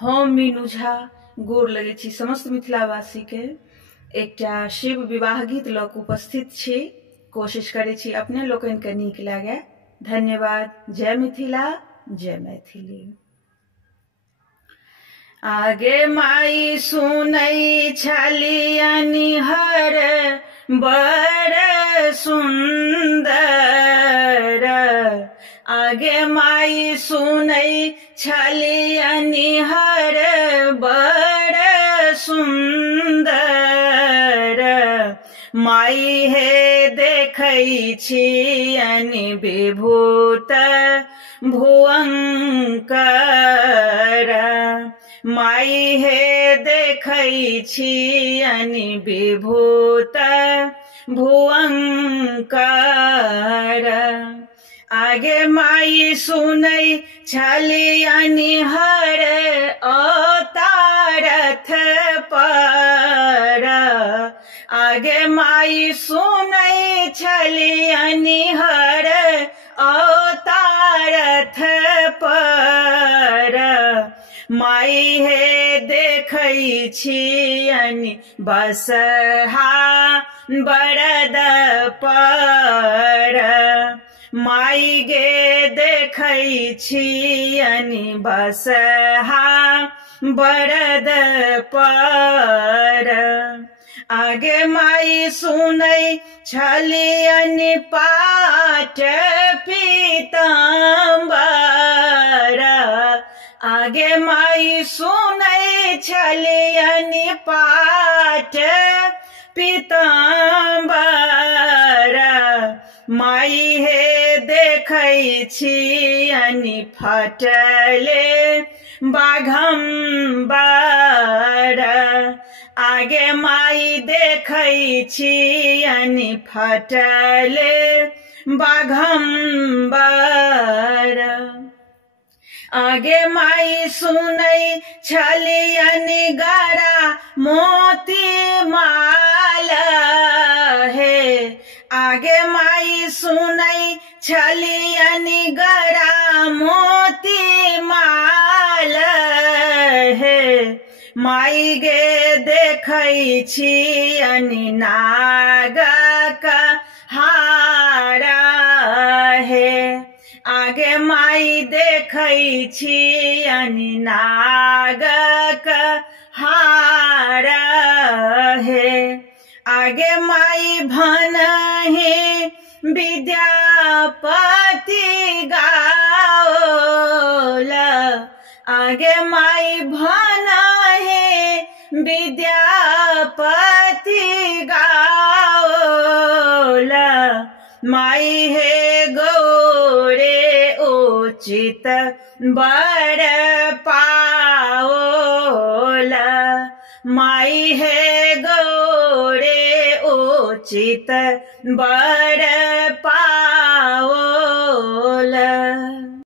हम मीनू झा गोर लगे छी समस्त मिथिलावासी के। एकटा शिव विवाह गीत लग उपस्थित छी। कोशिश करे छी अपने लोकन के नीक लागे। धन्यवाद। जय मिथिला, जय मैथिली। आगे माई सुनई छलियनि हर बड़ सुंदर। आगे माई सुनई छलियनि हर बड़ सुंदर। माई हे देखै छियनि विभूत भुवंकर। माई हे देखै छियनि विभूत भुवंकर। आगे माई सुनै छलियनि हर अवतारथ पर। आगे माई सुनै छलियनि हर अवतारथ पर। माई हे देखै छियनि बसहा बरद पर। माई गे देखै छियनि बसहा बरद पर। आगे माई सुनै छलियनि पाट पीताम्बर। आगे माई सुनै छलियनि पाट पीताम्बर। माई हे देखै छियनि फटले बाघम्बर। आगे माई देखै छियनि फटले बाघम्बर। आगे माई सुनै छलियनि गरा मोती माल हे। आगे माई सुनै छलियनि गरा मोती माल हे। माई गे देखै छियनि नागक हार हे। आगे माई देखै छियनि नागक हार हे। आगे माई भनहि विद्यापति गाओल। आगे माई भनहि विद्यापति गाओल। माई हे गौरे उचित वर पाओल। माई हे गौरे उचित वर